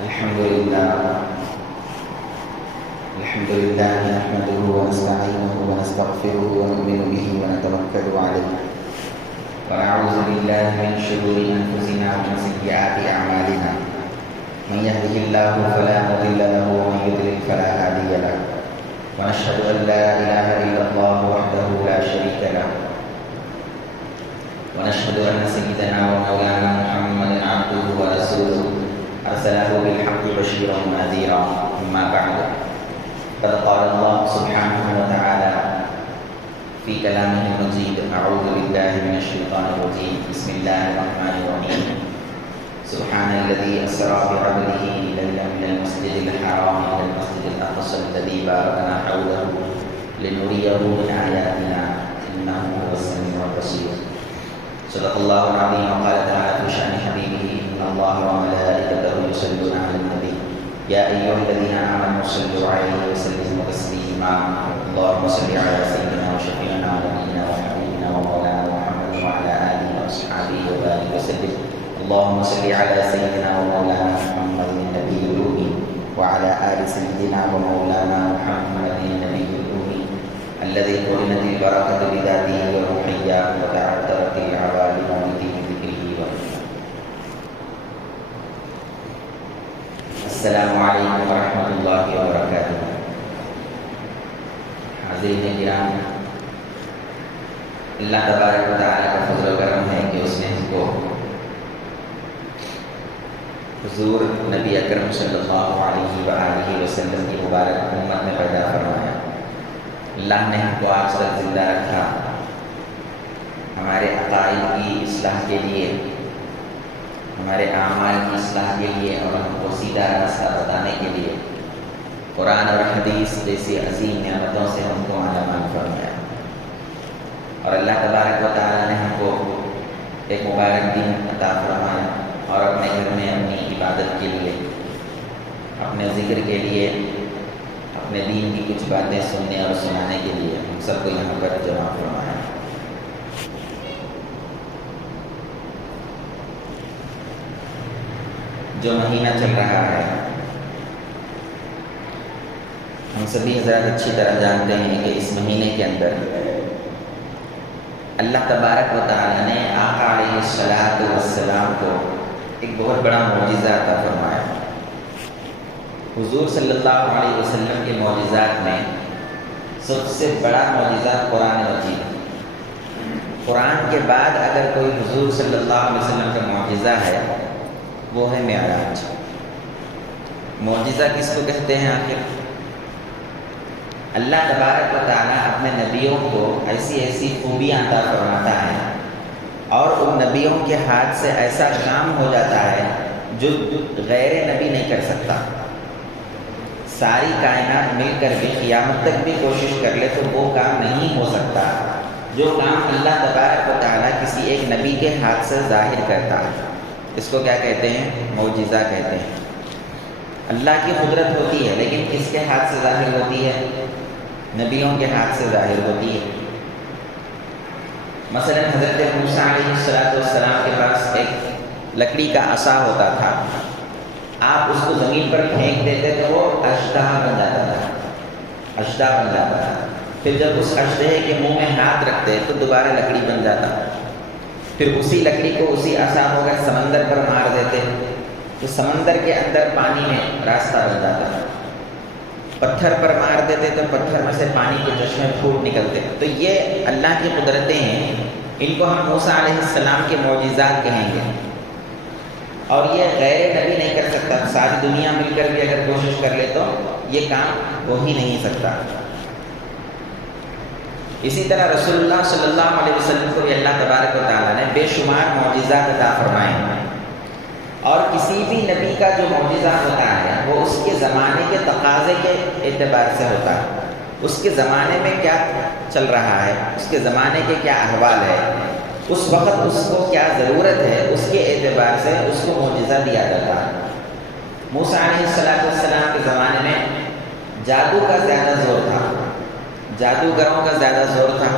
الحمد لله نحمده ونستعينه ونستغفره ونؤمن به ونتوكل عليه ونعوذ بالله من شرور أنفسنا ومن سيئات أعمالنا من يهده الله فلا مضل له ومن يضلل فلا هادي له ونشهد أن لا إله إلا الله وحده لا شريك له ونشهد أن سيدنا ومولانا محمدا عبده ورسوله أرسله بالحق بشيرا ونذيرا. أما بعد قد قال الله سبحانه وتعالى في كلامه المجيد: أعوذ بالله من الشيطان الرجيم، بسم الله الرحمن الرحيم. سبحان الذي أسرى بعبده ليلا من المسجد الحرام إلى المسجد الأقصى الذي باركنا حوله لنريه من آياتنا إنه هو السميع البصير. صدق الله العظيم. وقال تعالى في شأن حبيبه: إن الله وملائكته يصلون على النبي يا أيها الذين آمنوا صلوا عليه وسلموا تسليما. اللهم صل على سيدنا وشفيعنا ونبينا وحبيبنا ومولانا محمد وعلى آله وأصحابه وبارك وسلم. اللهم صل على سيدنا ومولانا محمد النبي الأمي وعلى آل سيدنا ومولانا محمد النبي الأمي الذي قرنت البركة بذاته وروحية وتعترت العوالم بدين ذكره. السلام علیکم ورحمۃ اللہ وبرکاتہ. حاضرین کرام، اللہ تبارک و تعالیٰ کا فضل و کرم ہے کہ اس نے ہم کو حضور نبی اکرم صلی اللہ علیہ وآلہ وسلم کی مبارک امت میں پیدا فرمایا. اللہ نے ہم کو آج تک زندہ رکھا ہمارے عقائد کی اصلاح کے لیے، ہمارے اعمال کی اصلاح کے لیے اور ہم کو سیدھا راستہ بتانے کے لیے. قرآن اور حدیث جیسی عظیم نعمتوں سے ہم کو مالا فرمایا. اور اللہ تبارک و تعالیٰ نے ہم کو ایک مبارک دن عطا فرمایا اور اپنے گھر میں اپنی عبادت کے لیے، اپنے ذکر کے لیے، اپنے دین کی کچھ باتیں سننے اور سنانے کے لیے ہم سب کو یہاں پر جمع فرمایا. جو مہینہ چل رہا ہے، ہم سبھی حضرات اچھی طرح جانتے ہیں کہ اس مہینے کے اندر اللہ تبارک و تعالیٰ نے آقا علیہ الصلاۃ والسلام کو ایک بہت بڑا معجزہ عطا فرمایا. حضور صلی اللہ علیہ وسلم کے معجزات میں سب سے بڑا معجزہ قرآن مجید. قرآن کے بعد اگر کوئی حضور صلی اللہ علیہ وسلم کا معجزہ ہے وہ ہے معراج. معجزہ کس کو کہتے ہیں آخر؟ اللہ تبارک و تعالیٰ اپنے نبیوں کو ایسی ایسی خوبیاں عطا فرماتا ہے اور ان نبیوں کے ہاتھ سے ایسا کام ہو جاتا ہے جو غیر نبی نہیں کر سکتا. ساری کائنات مل کر بھی قیامت تک بھی کوشش کر لے تو وہ کام نہیں ہو سکتا جو کام اللہ تبارک و تعالیٰ کسی ایک نبی کے ہاتھ سے ظاہر کرتا ہے. اس کو کیا کہتے ہیں؟ معجزہ کہتے ہیں. اللہ کی قدرت ہوتی ہے لیکن کس کے ہاتھ سے ظاہر ہوتی ہے؟ نبیوں کے ہاتھ سے ظاہر ہوتی ہے. مثلا حضرت موسیٰ علیہ السلام کے پاس ایک لکڑی کا عصا ہوتا تھا. آپ اس کو زمین پر پھینک دیتے تو وہ اشدہ بن جاتا تھا، اشدہ بن جاتا تھا. پھر جب اس اشدے کے منہ میں ہاتھ رکھتے تو دوبارہ لکڑی بن جاتا. پھر اسی لکڑی کو اسی عصا ہو کر سمندر پر مار دیتے تو سمندر کے اندر پانی میں راستہ بن جاتا. پتھر پر مار دیتے تو پتھر میں سے پانی کے چشمے پھوٹ نکلتے. تو یہ اللہ کی قدرتیں ہیں، ان کو ہم موسیٰ علیہ السلام کے معجزات کہیں گے. اور یہ غیر نبی نہیں کر سکتا. ساری دنیا مل کر بھی اگر کوشش کر لے تو یہ کام ہو ہی نہیں سکتا. اسی طرح رسول اللہ صلی اللہ علیہ وسلم کو بھی اللہ تبارک و تعالیٰ نے بے شمار معجزات عطا فرمائے ہیں. اور کسی بھی نبی کا جو معجزہ ہوتا ہے وہ اس کے زمانے کے تقاضے کے اعتبار سے ہوتا ہے. اس کے زمانے میں کیا چل رہا ہے، اس کے زمانے کے کیا احوال ہے، اس وقت اس کو کیا ضرورت ہے، اس کے اعتبار سے اس کو معجزہ دیا جاتا ہے. موسیٰ علیہ السلام کے زمانے میں جادو کا زیادہ زور تھا، جادوگروں کا زیادہ زور تھا.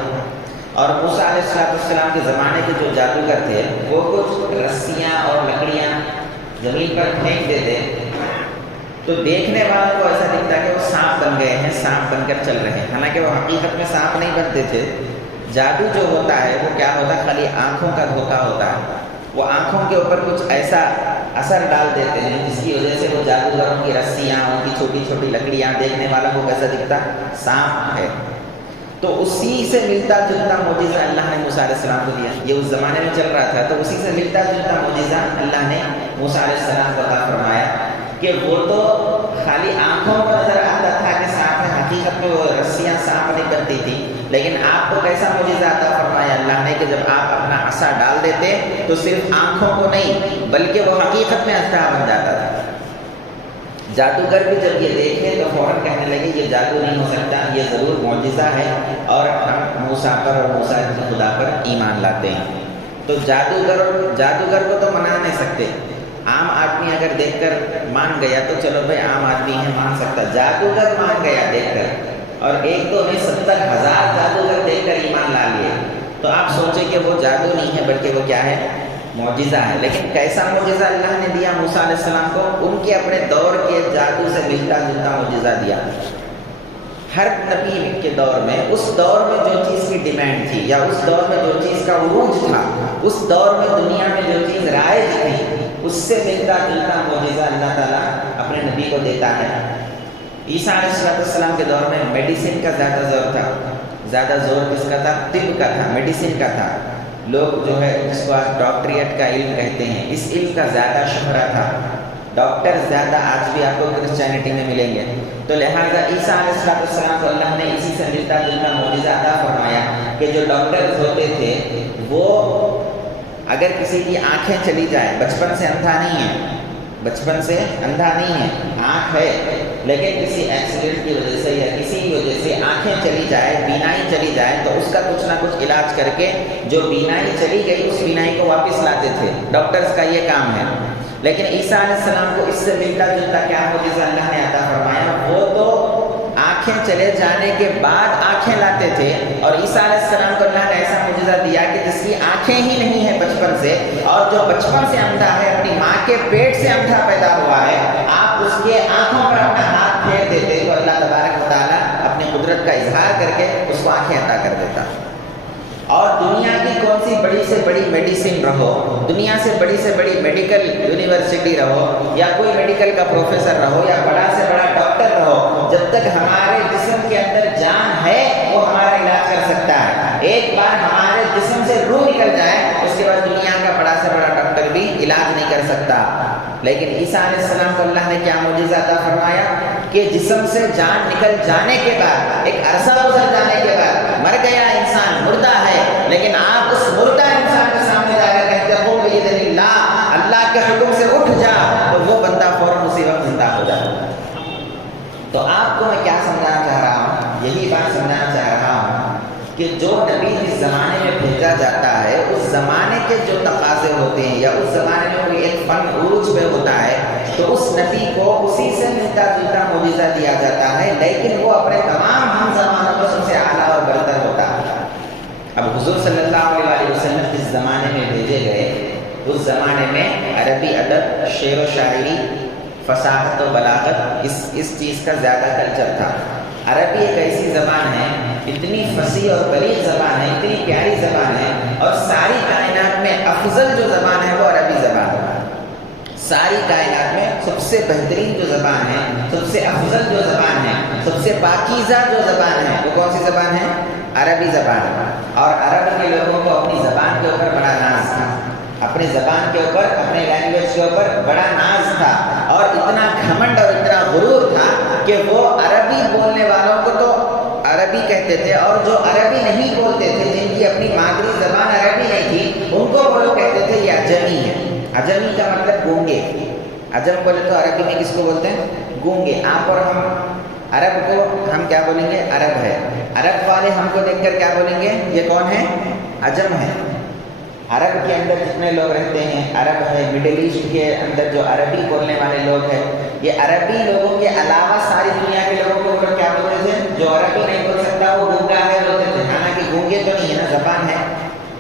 اور موسیٰ علیہ السلام کے زمانے کے جو جادوگر تھے وہ کچھ رسیاں اور لکڑیاں زمین پر پھینک دیتے تو دیکھنے والوں کو ایسا دکھتا کہ وہ سانپ بن گئے ہیں، سانپ بن کر چل رہے ہیں، حالانکہ وہ حقیقت میں سانپ نہیں بنتے تھے۔ جادو جو ہوتا ہے وہ کیا ہوتا ہے؟ خالی آنکھوں کا دھوکہ ہوتا ہے۔ وہ آنکھوں کے اوپر کچھ ایسا اثر ڈال دیتے ہیں جس کی وجہ سے وہ جادوگروں کی رسیاں، ان کی چھوٹی چھوٹی لکڑیاں دیکھنے والوں کو کیسا دکھتا؟ سانپ ہے۔ تو اسی سے ملتا جلتا معجزہ اللہ نے موسیٰ علیہ السلام کو دیا۔ یہ اس زمانے میں چل رہا تھا، تو اسی سے ملتا جلتا معجزہ اللہ نے موسیٰ علیہ السلام کو عطا فرمایا کہ وہ تو خالی آنکھوں کو نظر آتا تھا کہ سانپ ہے، حقیقت میں وہ رسیاں سانپ نہیں بنتی تھی۔ لیکن آپ کو کیسا معجزہ عطا فرمایا اللہ نے کہ جب آپ اپنا عصا ڈال دیتے تو صرف آنکھوں کو نہیں بلکہ وہ حقیقت میں اژدہا بن جاتا تھا۔ جادوگر بھی جب یہ دیکھے تو فوراً کہنے لگے یہ جادو نہیں ہو سکتا، یہ ضرور معجزہ ہے، اور ہم موسیٰ پر اور موسیٰ کے خدا پر ایمان لاتے ہیں۔ تو جادوگر کو تو منا نہیں سکتے۔ عام آدمی اگر دیکھ کر مان گیا تو چلو بھائی عام آدمی ہے مان سکتا، جادوگر مان گیا دیکھ کر، اور ایک دو نہیں 70,000 جادوگر دیکھ کر ایمان لا لیے، تو آپ سوچیں کہ وہ جادو نہیں ہے بلکہ وہ کیا ہے؟ معجزہ ہے۔ لیکن کیسا معجزہ اللہ نے دیا موسیٰ علیہ السلام کو؟ ان کے اپنے دور کے جادو سے ملتا جلتا معجزہ دیا۔ ہر نبی کے دور میں، اس دور میں جو چیز کی ڈیمانڈ تھی یا اس دور میں جو چیز کا عروج تھا، اس دور میں دنیا میں جو چیز رائج تھی، اس سے ملتا جلتا معجزہ اللہ تعالیٰ اپنے نبی کو دیتا ہے۔ عیسیٰ علیہ السلام کے دور میں میڈیسن کا زیادہ زور تھا۔ زیادہ زور کس کا تھا؟ طب کا تھا، میڈیسن کا تھا۔ لوگ جو ہے جس کو آج ڈاکٹریٹ کا علم کہتے ہیں، اس علم کا زیادہ شہرہ تھا۔ ڈاکٹر زیادہ آج بھی آپ کو کرسچینٹی میں ملیں گے۔ تو لہٰذا عیسیٰ علیہ السلام کو اللہ نے اسی سے ملتا جلتا معجزہ عطا فرمایا کہ جو ڈاکٹرز ہوتے تھے وہ اگر کسی کی آنکھیں چلی جائے، بچپن سے اندھا نہیں ہے، بچپن سے اندھا نہیں ہے، آنکھ ہے، لیکن کسی ایکسیڈنٹ کی وجہ سے یا کسی وجہ سے آنکھیں چلی جائے، بینائی چلی جائے، تو اس کا کچھ نہ کچھ علاج کر کے جو بینائی چلی گئی اس بینائی کو واپس لاتے تھے۔ ڈاکٹرز کا یہ کام ہے۔ لیکن عیسیٰ علیہ السلام کو اس سے ملتا جلتا کیا معجزہ اللہ نے عطا فرمایا؟ وہ تو آنکھیں چلے جانے کے بعد آنکھیں لاتے تھے، اور عیسیٰ علیہ السلام کو اللہ نے ایسا معجزہ دیا کہ جس کی آنکھیں ہی نہیں ہیں بچپن سے، اور جو بچپن سے اندھا ہے، اپنی ماں کے پیٹ سے اندھا پیدا ہوا ہے، آپ اس کے آنکھوں پر اپنا ہاتھ پھیر دیتے تو اللہ تبارک و تعالیٰ اپنی قدرت کا اظہار کر کے اس کو آنکھیں عطا کر دیتا۔ اور دنیا کی کون سی بڑی سے بڑی میڈیسن رہو، دنیا سے بڑی میڈیکل یونیورسٹی رہو، یا کوئی میڈیکل کا پروفیسر رہو، یا بڑا سے بڑا ڈاکٹر رہو، جب تک ہمارے جسم کے اندر جان ہے وہ ہمارا علاج کر سکتا ہے۔ ایک بار ہمارے جسم سے روح نکل جائے اس کے بعد دنیا کا بڑا سے بڑا ڈاکٹر بھی علاج نہیں کر سکتا۔ لیکن عیسیٰ علیہ السلام کو اللہ نے کیا معجزہ عطا فرمایا کہ جسم سے جان نکل جانے کے بعد، ایک عرصہ گزر جانے کے بعد، مر گیا انسان، مردہ ہے، لیکن آپ اس مردہ انسان کے سامنے جا کر کہتے ہو بإذن اللہ، اللہ کے حکم سے اٹھ جا، تو وہ بندہ فوراً اسی وقت زندہ ہو جاتا ہے۔ تو آپ کو میں کیا سمجھانا چاہ رہا ہوں؟ یہی بات سمجھانا چاہ رہا ہوں کہ جو نبی جس زمانے میں بھیجا جاتا ہے، اس زمانے کے جو تقاضے ہوتے ہیں یا اس زمانے میں کوئی ایک فن عروج میں ہوتا ہے، تو اس نبی کو اسی سے ملتا جلتا معجزہ دیا جاتا ہے، لیکن وہ اپنے تمام ہم زمانوں میں سب سے اعلیٰ اور برتر ہوتا ہے۔ اب حضور صلی اللہ علیہ وسلم جس زمانے میں بھیجے گئے، اس زمانے میں عربی ادب، شعر و شاعری، فصاحت و بلاغت، اس چیز کا زیادہ کلچر تھا۔ عربی ایک ایسی زبان ہے، اتنی فصیح اور بلیغ زبان ہے، اتنی پیاری زبان ہے، اور ساری کائنات میں افضل جو زبان ہے وہ عربی زبان ہے۔ ساری کائنات میں سب سے بہترین جو زبان ہے، سب سے افضل جو زبان ہے، سب سے پاکیزہ جو زبان ہے، وہ کون سی زبان ہے؟ عربی زبان۔ اور عرب کے لوگوں کو اپنی زبان کے اوپر بڑا ناز تھا، اپنی زبان کے اوپر، اپنے لینگویج کے اوپر بڑا ناز تھا، اور اتنا گھمنڈ اور اتنا غرور تھا کہ وہ عربی بولنے والوں کو تو عربی کہتے تھے، اور جو عربی نہیں بولتے تھے، جن کی اپنی مادری زبان عربی نہیں تھی، ان کو وہ لوگ کہتے تھے یہ عجمی ہے۔ عجمی کا مطلب گونگے۔ عجم بولے تو عربی میں کس کو بولتے ہیں؟ گونگے۔ آپ اور ہم عرب کو ہم کیا بولیں گے؟ عرب ہے۔ عرب والے ہم کو دیکھ کر کیا بولیں گے؟ یہ کون ہے؟ عجم ہے۔ عرب کے اندر جتنے لوگ رہتے ہیں، عرب ہے، مڈل ایسٹ کے اندر جو عربی بولنے والے لوگ ہیں، یہ عربی لوگوں کے علاوہ ساری دنیا کے لوگوں کو کیا بولتے تھے؟ جو عربی نہیں بول سکتا وہ گونگا ہے بولتے تھے، حالانکہ گونگے تو نہیں ہے نا، زبان ہے۔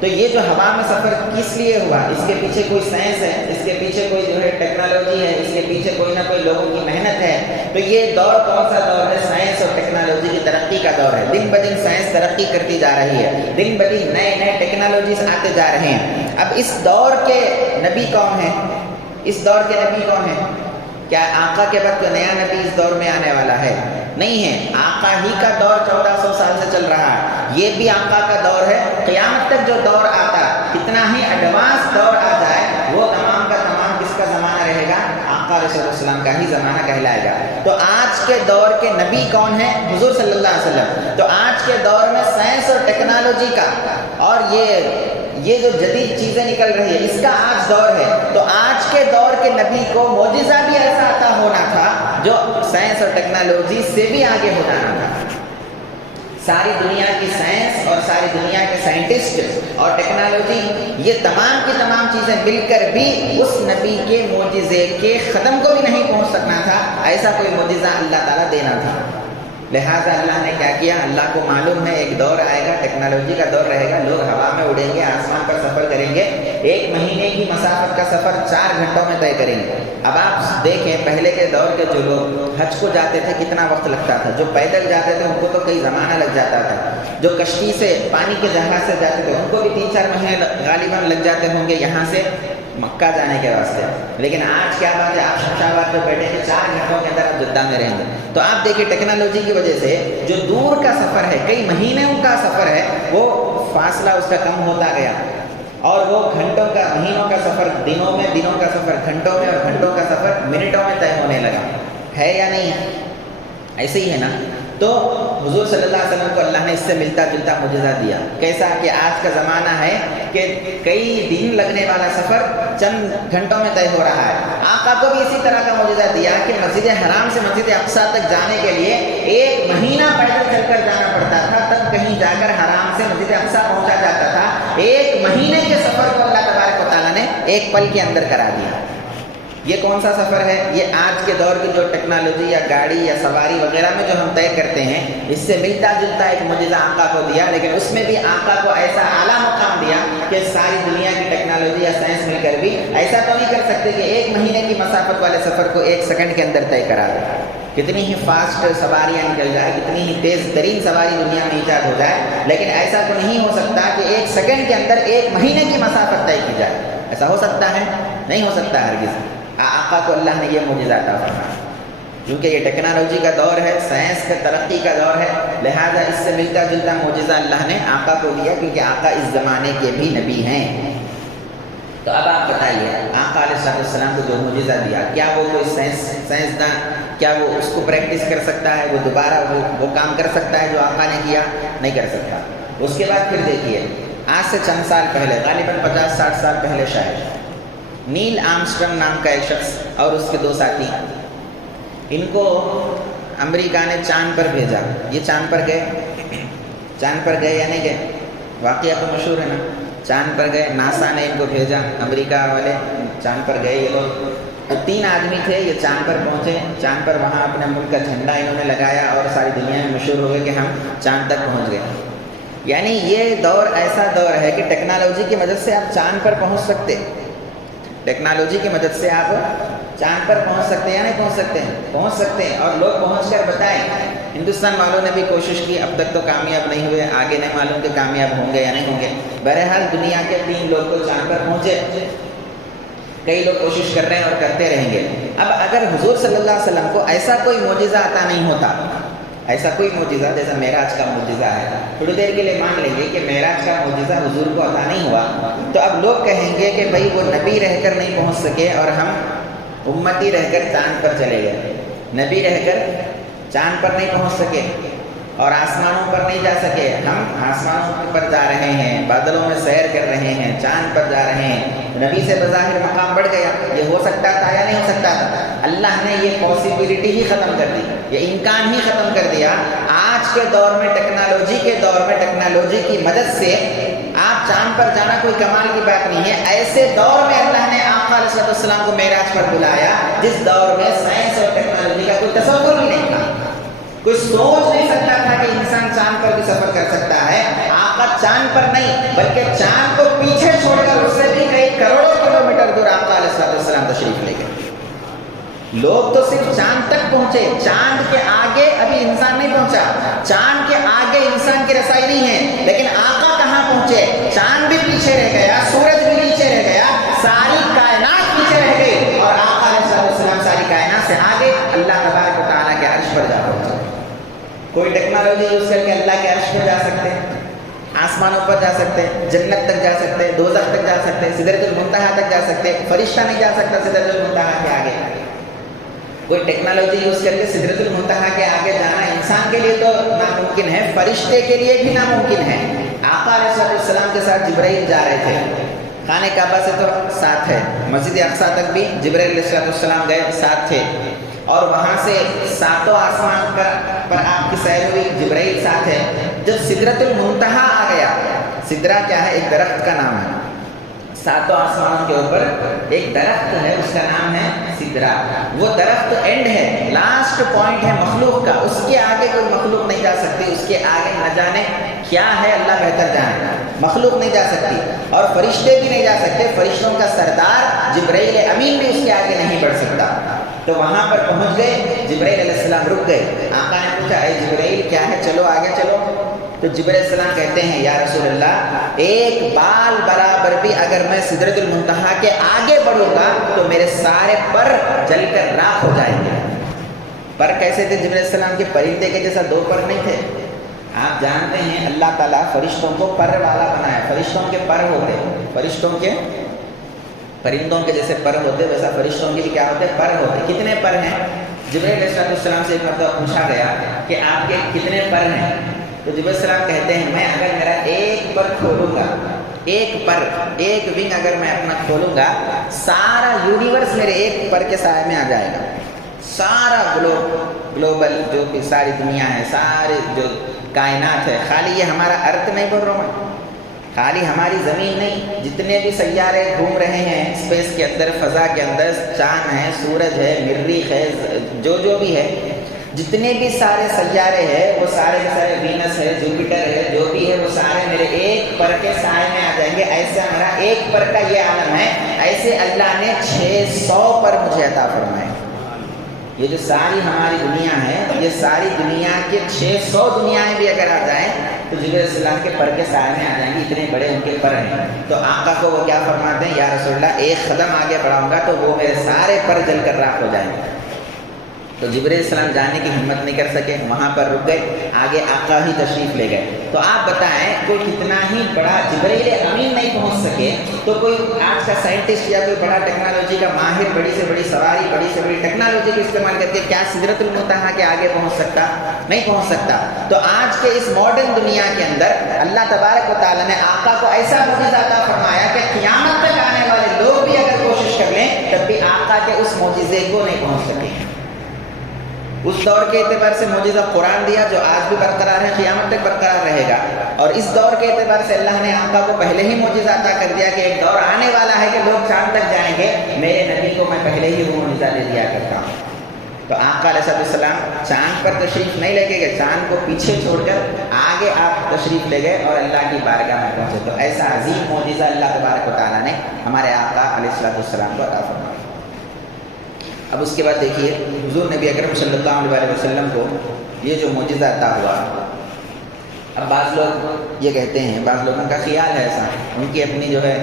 تو یہ جو ہوا میں سفر کس لیے ہوا؟ اس کے پیچھے کوئی سائنس ہے، اس کے پیچھے کوئی جو ہے ٹیکنالوجی ہے، اس کے پیچھے کوئی نہ کوئی لوگوں کی محنت ہے۔ تو یہ دور کون سا دور ہے؟ سائنس اور ٹیکنالوجی کی ترقی کا دور ہے۔ دن بدن سائنس ترقی کرتی جا رہی ہے، دن بدن نئے نئے ٹیکنالوجیز آتے جا رہے ہیں۔ اب اس دور کے نبی کون ہیں؟ اس دور کے نبی کون ہیں؟ کیا آقا کے بعد کوئی نیا نبی اس دور میں آنے والا ہے؟ نہیں ہے۔ آقا ہی کا دور 1400 سال سے چل رہا ہے، یہ بھی آقا کا دور ہے۔ قیامت تک جو دور آتا، کتنا ہی ایڈوانس دور آ جائے، وہ تمام کا تمام کس کا زمانہ رہے گا؟ آقا علیہ السلام کا ہی زمانہ کہلائے گا۔ تو آج کے دور کے نبی کون ہیں؟ حضور صلی اللہ علیہ وسلم۔ تو آج کے دور میں سائنس اور ٹیکنالوجی کا اور یہ جو جدید چیزیں نکل رہی ہے، اس کا آج دور ہے۔ تو آج کے دور کے نبی کو معجزہ بھی ایسا عطا ہونا تھا جو سائنس اور ٹیکنالوجی سے بھی آگے ہو جانا تھا۔ ساری دنیا کی سائنس اور ساری دنیا کے سائنٹسٹ اور ٹیکنالوجی، یہ تمام کی تمام چیزیں مل کر بھی اس نبی کے معجزے کے ختم کو بھی نہیں پہنچ سکنا تھا۔ ایسا کوئی معجزہ اللہ تعالیٰ دینا تھا۔ لہٰذا اللہ نے کیا کیا؟ اللہ کو معلوم ہے ایک دور آئے گا، ٹیکنالوجی کا دور رہے گا، لوگ ہوا میں اڑیں گے، آسمان پر سفر کریں گے، 1 مہینے کی مسافت کا سفر 4 گھنٹوں میں طے کریں گے۔ اب آپ دیکھیں پہلے کے دور کے جو لوگ حج کو جاتے تھے کتنا وقت لگتا تھا، جو پیدل جاتے تھے ان کو تو کئی زمانہ لگ جاتا تھا، جو کشتی سے پانی کے جہاز سے جاتے تھے ان کو بھی 3-4 مہینے غالباً لگ جاتے ہوں گے یہاں سے مکہ جانے کے واسطے۔ لیکن آج کیا بات ہے، آپ شمشاد پہ بیٹھے ہیں 4 گھنٹوں کے اندر آپ جدہ میں رہیں گے۔ تو آپ دیکھیں ٹیکنالوجی کی وجہ سے جو دور کا سفر ہے، کئی مہینوں کا سفر ہے، وہ فاصلہ اس کا کم ہوتا گیا، اور وہ گھنٹوں کا، مہینوں کا سفر دنوں میں، دنوں کا سفر گھنٹوں میں، اور گھنٹوں کا سفر منٹوں میں طے ہونے لگا ہے یا نہیں ہے؟ ایسے ہی ہے نا۔ تو حضور صلی اللہ علیہ وسلم کو اللہ نے اس سے ملتا جلتا معجزہ دیا۔ کیسا کہ آج کا زمانہ ہے کہ کئی دن لگنے والا سفر چند گھنٹوں میں طے ہو رہا ہے۔ آقا کو بھی اسی طرح کا معجزہ دیا کہ مسجد حرام سے مسجد اقصیٰ تک جانے کے لیے 1 مہینہ پیدل چل کر جانا پڑتا تھا، تب کہیں جا کر حرام سے مسجد اقصیٰ پہنچا جاتا تھا۔ 1 مہینے کے سفر کو اللہ تبارک و تعالیٰ نے 1 پل کے اندر کرا دیا۔ یہ کون سا سفر ہے؟ یہ آج کے دور کی جو ٹیکنالوجی یا گاڑی یا سواری وغیرہ میں جو ہم طے کرتے ہیں، اس سے ملتا جلتا ایک معجزہ آقا کو دیا، لیکن اس میں بھی آقا کو ایسا اعلیٰ مقام دیا کہ ساری دنیا کی ٹیکنالوجی یا سائنس مل کر بھی ایسا تو نہیں کر سکتے کہ 1 مہینے کی مسافت والے سفر کو 1 سیکنڈ کے اندر طے کرا دے۔ کتنی ہی فاسٹ سواریاں نکل جائے، کتنی ہی تیز ترین سواری دنیا میں ایجاد ہو جائے، لیکن ایسا تو نہیں ہو سکتا کہ 1 سیکنڈ کے اندر 1 مہینے کی مسافت طے کی جائے۔ ایسا ہو سکتا ہے؟ نہیں ہو سکتا ہرگز۔ آقا کو اللہ نے یہ معجزہ عطا فرمایا، کیونکہ یہ ٹیکنالوجی کا دور ہے، سائنس کا ترقی کا دور ہے، لہٰذا اس سے ملتا جلتا معجزہ اللہ نے آقا کو دیا، کیونکہ آقا اس زمانے کے بھی نبی ہیں۔ تو اب آپ بتائیے، آقا علیہ السلام کو جو معجزہ دیا، کیا وہ کوئی سائنسداں کیا وہ اس کو پریکٹس کر سکتا ہے؟ وہ دوبارہ وہ کام کر سکتا ہے جو آقا نے کیا؟ نہیں کر سکتا۔ اس کے بعد پھر دیکھیے، آج سے چند سال پہلے، غالباً 50-60 سال پہلے شاید، نیل آرمسٹرنگ نام کا ایک شخص اور اس کے 2 ساتھی، ان کو امریکہ نے چاند پر بھیجا۔ یہ چاند پر گئے یا نہیں گئے؟ واقعہ تو مشہور ہے نا، چاند پر گئے، ناسا نے ان کو بھیجا، امریکہ والے چاند پر گئے یہ لوگ۔ تو 3 آدمی تھے، یہ چاند پر پہنچے، چاند پر وہاں اپنے ملک کا جھنڈا انہوں نے لگایا اور ساری دنیا میں مشہور ہو گئے کہ ہم چاند تک پہنچ گئے۔ یعنی یہ دور ایسا دور ہے کہ ٹیکنالوجی کی مدد سے آپ چاند پر پہنچ سکتے، ٹیکنالوجی کی مدد سے آپ چاند پر پہنچ سکتے ہیں یا نہیں پہنچ سکتے ہیں؟ پہنچ سکتے ہیں، اور لوگ پہنچ کر بتائیں۔ ہندوستان والوں نے بھی کوشش کی، اب تک تو کامیاب نہیں ہوئے، آگے نہیں معلوم کہ کامیاب ہوں گے یا نہیں ہوں گے۔ بہرحال دنیا کے 3 لوگ تو چاند پر پہنچے، کئی لوگ کوشش کر رہے ہیں اور کرتے رہیں گے۔ اب اگر حضور صلی اللہ علیہ وسلم کو ایسا کوئی معجزہ عطا نہیں ہوتا، ایسا کوئی معجزہ جیسا معراج کا معجزہ ہے، تھوڑی دیر کے لیے مان لیں گے کہ معراج کا معجزہ حضور کو عطا نہیں ہوا، تو اب لوگ کہیں گے کہ بھائی وہ نبی رہ کر نہیں پہنچ سکے اور ہم امتی رہ کر چاند پر چلے گئے، نبی رہ کر چاند پر نہیں پہنچ سکے اور آسمانوں پر نہیں جا سکے، ہم آسمانوں پر جا رہے ہیں، بادلوں میں سیر کر رہے ہیں، چاند پر جا رہے ہیں، نبی سے بظاہر مقام بڑھ گیا۔ یہ ہو سکتا تھا یا نہیں ہو سکتا تھا؟ اللہ نے یہ پاسبلٹی ہی ختم کر دی، یہ امکان ہی ختم کر دیا۔ آج کے دور میں، ٹیکنالوجی کے دور میں، ٹیکنالوجی کی مدد سے آپ چاند پر جانا کوئی کمال کی بات نہیں ہے۔ ایسے دور میں اللہ نے آقا علیہ السلام کو معراج پر بلایا جس دور میں سائنس اور ٹیکنالوجی کا کوئی تصور بھی نہیں تھا، کوئی سوچ نہیں سکتا تھا کہ انسان چاند پر بھی سفر کر سکتا ہے۔ آقا چاند پر نہیں بلکہ چاند کو پیچھے چھوڑ کر اس سے بھی کئی کروڑوں کلومیٹر دور آقا علیہ السلام تشریف لے گئے۔ لوگ تو صرف چاند تک پہنچے، چاند کے آگے ابھی انسان نہیں پہنچا، چاند کے آگے انسان کی رسائی نہیں ہے، لیکن آقا کہاں پہنچے؟ چاند بھی پیچھے رہ گیا، سورج بھی پیچھے رہ گیا، ساری کائنات پیچھے رہ گئی، اور آقا علیہ السلام ساری کائنات سے آگے اللہ تبارک و تعالیٰ کے عرش پر جا پہنچے۔ کوئی ٹیکنالوجی یوز کر کے اللہ کے عرش پر جا سکتے ہیں، آسمانوں پر جا سکتے ہیں، جنت تک جا سکتے ہیں، دوزخ تک جا سکتے ہیں، سدرۃ المنتہا تک جا سکتے ہیں، فرشتہ نہیں جا سکتا سدرۃ المنتہا کے آگے۔ کوئی ٹیکنالوجی یوز کر کے سدرۃ المنتہا کے آگے جانا انسان کے لیے تو ناممکن ہے، فرشتے کے لیے بھی ناممکن ہے۔ آقا علیہ السلام کے ساتھ جبرائیل جا رہے تھے، خانہ کعبہ سے تو ساتھ ہے، مسجد اقصیٰ تک بھی جبرائیل علیہ السلام گئے، ساتھ تھے، اور وہاں سے ساتوں آسمان پر آپ کی سیر ہوئی، جبرائیل ساتھ ہے۔ جب سدرۃ المنتہا آ گیا، سدرہ کیا ہے؟ ایک درخت کا نام ہے، ساتوں آسمانوں کے اوپر ایک درخت ہے، اس کا نام ہے سدرہ۔ وہ درخت اینڈ ہے، لاسٹ پوائنٹ ہے مخلوق کا، اس کے آگے کوئی مخلوق نہیں جا سکتی، اس کے آگے نہ جانے کیا ہے اللہ بہتر جانے، مخلوق نہیں جا سکتی اور فرشتے بھی نہیں جا سکتے، فرشتوں کا سردار جبرائیل امین بھی اس کے آگے نہیں بڑھ سکتا۔ تو وہاں پر پہنچ گئے، جبرائیل علیہ السلام رک گئے، آقا نے پوچھا اے جبرائیل کیا ہے، چلو آگے چلو۔ تو جبرائیل علیہ السلام کہتے ہیں یا رسول اللہ، ایک بال برابر بھی اگر میں سدرۃ المنتہا کے آگے بڑھوں گا تو میرے سارے پر جل کر راکھ ہو جائیں گے۔ پر کیسے تھے جبرائیل علیہ السلام کے؟ پرندے کے جیسا دو پر نہیں تھے۔ آپ جانتے ہیں اللہ تعالیٰ فرشتوں کو پر والا بنایا، فرشتوں کے پر ہوتے، فرشتوں کے پرندوں کے جیسے پر ہوتے ویسا فرشتوں کے بھی کیا ہوتے؟ پر ہوتے۔ کتنے پر ہیں؟ جبرائیل علیہ السلام سے ایک مرتبہ پوچھا گیا کہ آپ کے کتنے پر ہیں؟ تو جبرائیل السلام کہتے ہیں میں اگر میرا ایک پر کھولوں گا، ایک پر، ایک ونگ اگر میں اپنا کھولوں گا، سارا یونیورس میرے ایک پر کے سائے میں آ جائے گا۔ سارا گلوبل جو بھی ساری دنیا ہے، سارے جو کائنات ہے، خالی یہ ہمارا ارتھ نہیں بول رہا ہوں، خالی ہماری زمین نہیں، جتنے بھی سیارے گھوم رہے ہیں اسپیس کے اندر، فضا کے اندر، چاند ہے، سورج ہے، مریخ ہے، جو بھی ہے، جتنے بھی سارے سیارے ہیں وہ سارے کے سارے، وینس ہے، جوپیٹر ہے، جو بھی ہے وہ سارے میرے ایک پر کے سائے میں آ جائیں گے۔ ایسا میرا ایک پر کا یہ عالم ہے، ایسے اللہ نے 600 پر مجھے عطا فرمائے۔ یہ جو ساری ہماری دنیا ہے، یہ ساری دنیا کے 600 دنیایں بھی اگر آ جائیں تو جبرائیل علیہ السلام کے پر کے سائے میں آ جائیں گے، اتنے بڑے ان کے پر ہیں۔ تو آقا کو وہ کیا فرماتے ہیں؟ یا رسول اللہ ایک قدم آگے بڑھاؤں گا تو وہ میرے سارے پر جل کر راکھ ہو جائیں گے۔ تو جبرائیل علیہ السلام جانے کی ہمت نہیں کر سکے، وہاں پر رک گئے، آگے آقا ہی تشریف لے گئے۔ تو آپ بتائیں کوئی کتنا ہی بڑا جبرائیل امین نہیں پہنچ سکے تو کوئی آج کا سائنٹسٹ یا کوئی بڑا ٹیکنالوجی کا ماہر بڑی سے بڑی سواری، بڑی سے بڑی ٹیکنالوجی کا استعمال کر کے کیا سدرۃ المنتہا کے آگے پہنچ سکتا؟ نہیں پہنچ سکتا۔ تو آج کے اس ماڈرن دنیا کے اندر اللہ تبارک و تعالیٰ نے آقا کو ایسا معجزہ عطا فرمایا کہ قیامت تک آنے والے لوگ بھی اگر کوشش کر لیں تب بھی آقا کے اس معجزے کو نہیں پہنچ سکیں۔ اس دور کے اعتبار سے معجزہ قرآن دیا جو آج بھی برقرار ہے، قیامت تک برقرار رہے گا، اور اس دور کے اعتبار سے اللہ نے آقا کو پہلے ہی معجزہ عطا کر دیا کہ ایک دور آنے والا ہے کہ لوگ چاند تک جائیں گے، میرے نبی کو میں پہلے ہی وہ معجزہ دے دیا کرتا ہوں۔ تو آقا علیہ السلام چاند پر تشریف نہیں لے کے گئے، چاند کو پیچھے چھوڑ کر آگے آپ تشریف لے گئے اور اللہ کی بارگاہ میں پہنچے۔ تو ایسا عظیم معجزہ اللہ تبارک و تعالیٰ نے ہمارے آقا علیہ السلام کو عطا فرمایا۔ اب اس کے بعد دیکھیے حضور نبی اکرم صلی اللہ علیہ وسلم کو یہ جو معجزہ عطا ہوا، اب بعض لوگ یہ کہتے ہیں، بعض لوگوں کا خیال ہے ایسا، ان کی اپنی جو ہے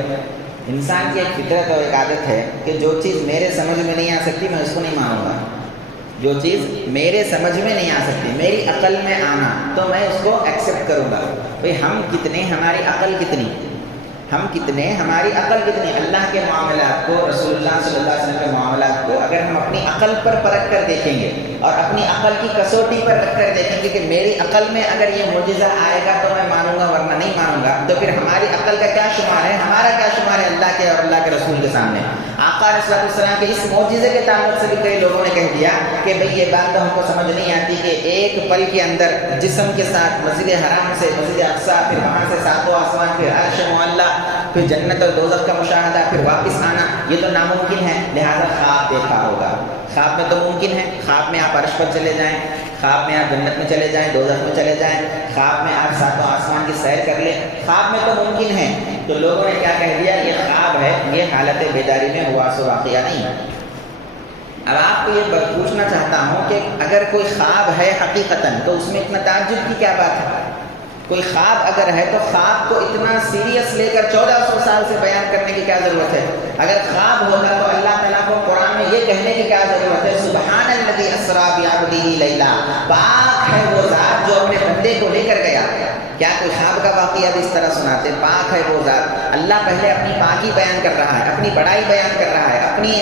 انسان کی ایک فطرت اور ایک عادت ہے کہ جو چیز میرے سمجھ میں نہیں آ سکتی میں اس کو نہیں مانوں گا، جو چیز میرے سمجھ میں نہیں آ سکتی، میری عقل میں آنا تو میں اس کو ایکسیپٹ کروں گا۔ بھئی ہم کتنے، ہماری عقل کتنی، ہم کتنے، ہماری عقل کتنی، اللہ کے معاملات کو، رسول اللہ صلی اللہ علیہ وسلم کے معاملات کو اگر ہم اپنی عقل پر پرکھ کر دیکھیں گے اور اپنی عقل کی کسوٹی پر رکھ کر دیکھیں گے کہ میری عقل میں اگر یہ معجزہ آئے گا تو میں مانوں گا ورنہ نہیں مانوں گا، تو پھر ہماری عقل کا کیا شمار ہے، ہمارا کیا شمار ہے اللہ کے اور اللہ کے رسول کے سامنے۔ آقا علیہ السلام کے اس معجزے کے تعلق سے بھی کئی لوگوں نے کہہ دیا کہ بھئی یہ بات تو ہم کو سمجھ نہیں آتی کہ ایک پل کے اندر جسم کے ساتھ مسجد حرام سے مسجد اقصیٰ، پھر وہاں سے ساتوں آسمان، پھر عرش معلیٰ، پھر جنت اور دوزخ کا مشاہدہ، پھر واپس آنا، یہ تو ناممکن ہے، لہذا خواب دیکھا ہوگا۔ خواب میں تو ممکن ہے، خواب میں آپ عرش پر چلے جائیں، خواب میں آپ جنت میں چلے جائیں، دوزخ میں چلے جائیں، خواب میں آپ ساتوں آسمان کی سیر کر لیں، خواب میں تو ممکن ہے۔ تو لوگوں نے کیا کہہ دیا، یہ خواب ہے، یہ حالت بیداری میں ہوا سو واقعہ نہیں ہے۔ اب آپ کو یہ پوچھنا چاہتا ہوں کہ اگر کوئی خواب ہے حقیقتاً تو اس میں اتنا تعجب کی کیا بات ہے؟ کوئی خواب اگر ہے تو خواب کو اتنا سیریس لے کر 1400 سال سے بیان کرنے کی کیا ضرورت ہے؟ اگر خواب ہوگا تو اللہ تعالیٰ کو قرآن میں یہ کہنے کی کیا ضرورت ہے، سبحان الذی اسریٰ بعبدہ لیلا، پاک ہے وہ ذات جو اپنے بندے کو لے کر گیا۔ کیا کوئی خواب کا واقعہ بھی اس طرح سناتے؟ پاک ہے وہ ذات۔ اللہ پہلے اپنی پاکی بیان کر رہا ہے، اپنی بڑائی بیان کر رہا ہے، اپنی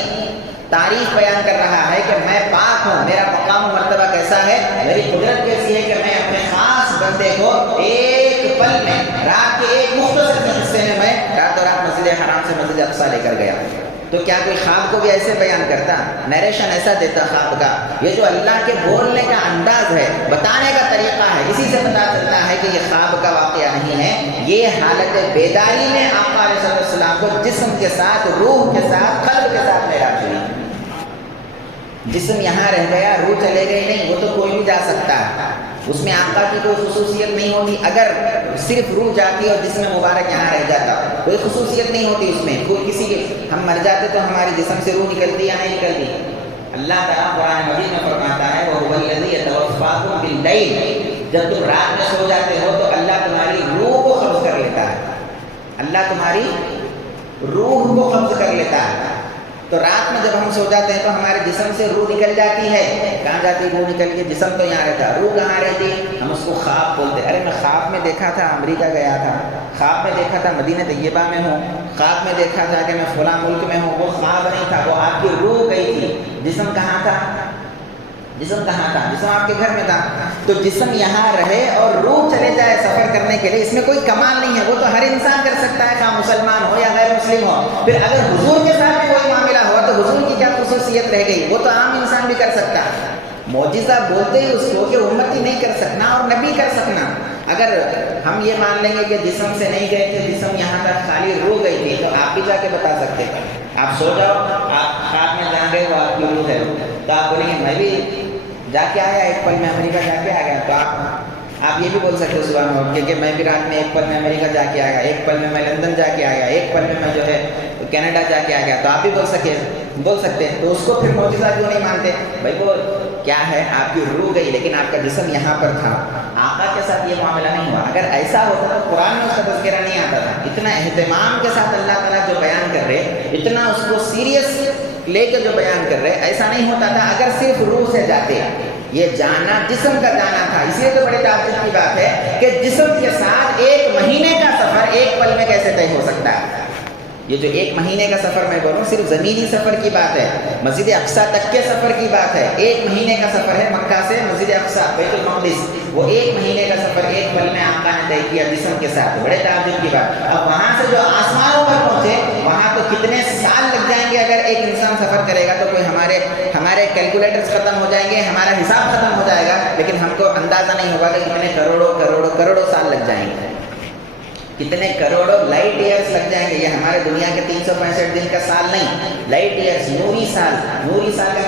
تعریف بیان کر رہا ہے کہ میں پاک ہوں، میرا مقام و مرتبہ کیسا ہے، میری قدرت کیسی ہے کہ میں اپنے خاص بندے کو ایک پل میں، رات کے ایک مختصر حصے میں راتوں رات مسجد حرام سے مسجد اقصیٰ لے کر گیا۔ تو کیا کوئی خواب کو بھی ایسے بیان کرتا، نیریشن ایسا دیتا خواب کا؟ یہ جو اللہ کے بولنے کا انداز ہے، بتانے کا طریقہ ہے، اسی سے پتہ چلتا ہے کہ یہ خواب کا واقعہ نہیں ہے، یہ حالت بیداری میں آقا علیہ السلام کو جسم کے ساتھ، روح کے ساتھ، قلب کے ساتھ معراج ہوئی۔ جسم یہاں رہ گیا، روح چلے گئی نہیں، وہ تو کوئی بھی جا سکتا ہے، اس میں آقا کی کوئی خصوصیت نہیں ہوتی۔ اگر صرف روح جاتی اور جسم مبارک یہاں رہ جاتا، کوئی خصوصیت نہیں ہوتی اس میں، کوئی کسی کے ہم مر جاتے تو ہمارے جسم سے روح نکلتی یا نہیں نکلتی؟ اللہ تعالیٰ قرآن مجید میں فرماتا ہے وَهُوَ الَّذِي يَتَوَفَّاكُم بِاللَّيْلِ، جب تم رات میں سو جاتے ہو تو اللہ تمہاری روح کو قبض کر لیتا ہے، اللہ تمہاری روح کو قبض کر لیتا ہے۔ تو رات میں جب ہم سو جاتے ہیں تو ہمارے جسم سے روح نکل جاتی ہے، کہاں جاتی روح نکل کے؟ جسم تو یہاں رہتا، روح کہاں رہتی؟ ہم اس کو خواب بولتے۔ ارے میں خواب میں دیکھا تھا امریکہ گیا تھا، خواب میں دیکھا تھا مدینہ طیبہ میں ہوں، خواب میں دیکھا تھا کہ میں فلاں ملک میں ہوں، وہ خواب نہیں تھا، وہ آپ کی روح گئی تھی۔ جسم کہاں تھا؟ جسم کہاں تھا؟ جسم آپ کے گھر میں تھا۔ تو جسم یہاں رہے اور روح چلے جائے سفر کرنے کے لیے، اس میں کوئی کمال نہیں ہے، وہ تو ہر انسان کر سکتا ہے، خواہ مسلمان ہو یا غیر مسلم ہو۔ پھر اگر حضور کے ساتھ بھی کوئی معاملہ ہوا تو حضور کی کیا خصوصیت رہ گئی؟ وہ تو عام انسان بھی کر سکتا ہے۔ معجزہ بولتے ہی اس کو کہ امتی نہیں کر سکنا اور نبی کر سکنا۔ اگر ہم یہ مان لیں گے کہ جسم سے نہیں گئے تھے، جسم یہاں تک خالی روح گئی تھی، تو آپ بھی جا کے بتا سکتے ہیں۔ آپ سو جاؤ، آپ خواب میں جہاں گئے وہ آپ کی روح ہے، تو آپ بولیں گے میں بھی جا کے آیا، ایک پل میں امریکہ جا کے آ گیا، تو آپ یہ بھی بول سکتے ہو صبح میں اٹھ کے کہ میں بھی رات میں ایک پل میں امریکہ جا کے آ گیا، ایک پل میں لندن جا کے آ گیا، ایک پل میں جو ہے کینیڈا جا کے آ گیا، تو آپ بھی بول سکتے ہیں۔ تو اس کو پھر معجزہ کیوں نہیں مانتے؟ بھائی وہ کیا ہے، آپ کی روح گئی لیکن آپ کا جسم یہاں پر تھا۔ آقا کے ساتھ یہ معاملہ نہیں ہوا۔ اگر ایسا ہوتا تو قرآن میں اس کا تذکرہ نہیں آتا تھا۔ اتنا اہتمام کے ساتھ اللہ تعالیٰ جو بیان کر رہے، اتنا اس کو سیریس لے کے جو بیان کر رہے، ایسا نہیں ہوتا تھا اگر صرف روح سے جاتے۔ یہ جانا جسم کا جانا تھا، اس لیے تو بڑے تعجب کی بات ہے کہ جسم کے ساتھ 1 مہینے کا سفر ایک پل میں کیسے طے ہو سکتا ہے؟ یہ جو 1 مہینے کا سفر میں بولوں صرف زمینی سفر کی بات ہے، مسجد اقصیٰ تک کے سفر کی بات ہے۔ 1 مہینے کا سفر ہے مکہ سے مسجد اقصیٰ بیت المقدس، وہ 1 مہینے کا سفر ایک پل میں آقا نے طے کیا جسم کے ساتھ، بڑے تعجب کی بات۔ اب وہاں سے جو آسمانوں پر پہنچے وہاں تو کتنے سال لگ جائیں گے اگر ایک انسان سفر کرے گا، تو کوئی ہمارے کیلکولیٹرز ختم ہو جائیں گے، ہمارا حساب ختم ہو جائے گا، لیکن ہم کو اندازہ نہیں ہوگا کہ کتنے کروڑوں سال لگ جائیں گے، کتنے کروڑوں لائٹ ایئرز لگ جائیں گے۔ یہ ہمارے دنیا کے 365 دن کا سال نہیں، لائٹ ایئرز، نوری سال کا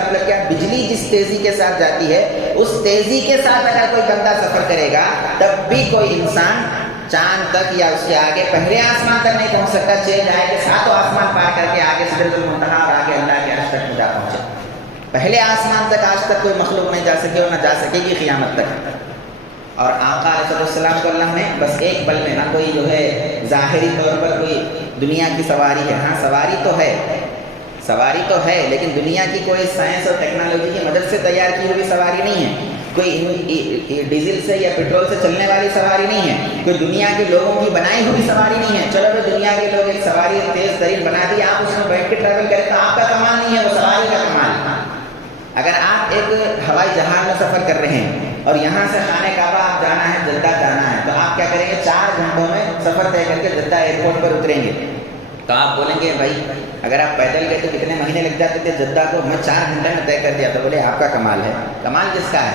مطلب کیا؟ بجلی جس تیزی کے ساتھ جاتی ہے اس تیزی کے ساتھ اگر کوئی بندہ سفر کرے گا تب بھی کوئی انسان چاند تک یا اس کے آگے پہلے آسمان تک نہیں پہنچ سکتا، جائے کہ 7 آسمان پار کر کے آگے سدرۃ المنتہا اور آگے اللہ کے عرش تک جا پہنچے۔ پہلے آسمان تک آج تک کوئی مخلوق نہیں جا سکے اور نہ جا سکے گی قیامت تک۔ اور آقا علیہ السلام کو اللہ نے بس ایک پل میں، نہ کوئی جو ہے ظاہری طور پر کوئی دنیا کی سواری ہے، ہاں سواری تو ہے لیکن دنیا کی کوئی سائنس اور ٹیکنالوجی کی مدد سے تیار کی ہوئی سواری نہیں ہے، کوئی ڈیزل سے یا پیٹرول سے چلنے والی سواری نہیں ہے، کوئی دنیا کے لوگوں کی بنائی ہوئی سواری نہیں ہے۔ چلو تو دنیا کے لوگ ایک سواری تیز ترین بنا دی، آپ اس میں بیٹھ کے ٹریول کریں تو آپ کا کمال نہیں ہے، وہ سواری کا کمال ہے۔ اگر آپ ایک ہوائی جہاز میں سفر کر رہے ہیں اور یہاں سے خانہ کعبہ آپ جانا ہے، جدہ جانا ہے، تو آپ کیا کریں گے؟ 4 گھنٹوں میں سفر طے کر کے جدہ ایئرپورٹ پر اتریں گے، تو آپ بولیں گے بھائی اگر آپ پیدل گئے تو کتنے مہینے لگ جاتے تھے، جدہ کو میں 4 گھنٹے میں طے کر دیا، تو بولے آپ کا کمال ہے۔ کمال کس کا ہے؟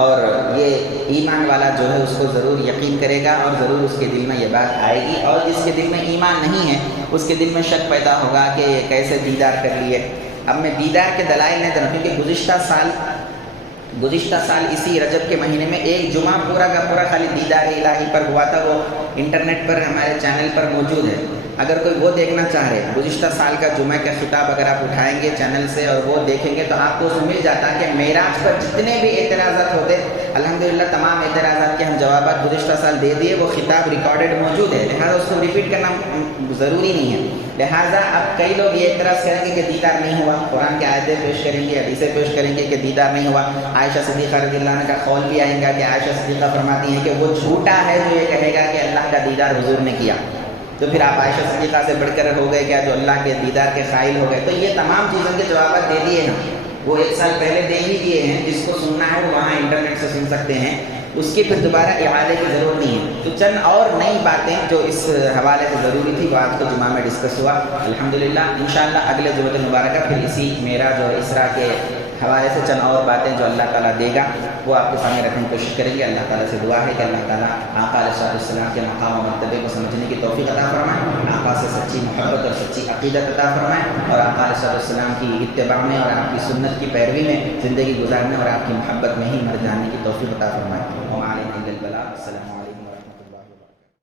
اور یہ ایمان والا جو ہے اس کو ضرور یقین کرے گا اور ضرور اس کے دل میں یہ بات آئے گی، اور جس کے دل میں ایمان نہیں ہے اس کے دل میں شک پیدا ہوگا کہ یہ کیسے دیدار کر لیے۔ اب میں دیدار کے دلائل نہیں دوں، کیونکہ گزشتہ سال اسی رجب کے مہینے میں ایک جمعہ پورا کا پورا خالی دیدار الہی پر ہوا تھا، وہ انٹرنیٹ پر ہمارے چینل پر موجود ہے، اگر کوئی وہ دیکھنا چاہ رہے گزشتہ سال کا جمعہ کا خطاب اگر آپ اٹھائیں گے چینل سے اور وہ دیکھیں گے تو آپ کو اس میں مل جاتا کہ معراج پر جتنے بھی اعتراضات ہوتے الحمدللہ تمام اعتراضات کے ہم جوابات گزشتہ سال دے دیے، وہ خطاب ریکارڈڈ موجود ہے، لہٰذا اس کو ریپیٹ کرنا ضروری نہیں ہے۔ لہٰذا اب کئی لوگ یہ اعتراض کریں گے کہ دیدار نہیں ہوا، قرآن کی آیتیں پیش کریں گے، حدیثیں پیش کریں گے کہ دیدار نہیں ہوا، عائشہ صدیقہ رضی اللہ عنہ کا قول بھی آئے گا کہ عائشہ صدیقہ فرماتی ہیں کہ وہ جھوٹا ہے جو یہ کہے گا کہ اللہ کا دیدار حضور نے کیا، تو پھر آپ عائشہ صدیقہ سے بڑھ کر ہو گئے کیا جو اللہ کے دیدار کے قائل ہو گئے؟ تو یہ تمام چیزوں کے جوابات دے دیے ہیں، وہ ایک سال پہلے دے ہی دیے ہیں، جس کو سننا ہے وہ وہاں انٹرنیٹ سے سن سکتے ہیں، اس کی پھر دوبارہ اعادے کی ضرورت نہیں ہے۔ تو چند اور نئی باتیں جو اس حوالے سے ضروری تھی وہ آج کے جمعہ میں ڈسکس ہوا الحمدللہ۔ انشاءاللہ اگلے جمعہ مبارکہ پھر اسی معراج اور اسراء کے حوالے سے چند اور باتیں جو اللہ تعالیٰ دے گا وہ آپ کے سامنے رکھنے کی کوشش کریں گے۔ اللہ تعالیٰ سے دعا ہے کہ اللہ تعالیٰ آقا علیہ السلام کے مقام و مرتبے کو سمجھنے کی توفیق عطا فرمائے، آقا سے سچی محبت اور سچی عقیدت عطا فرمائے، اور آقا علیہ السلام کی اتباع میں اور آپ کی سنت کی پیروی میں زندگی گزارنے اور آپ کی محبت میں ہی مر جانے کی توفیق عطا فرمائے۔ وعلیکم السلام۔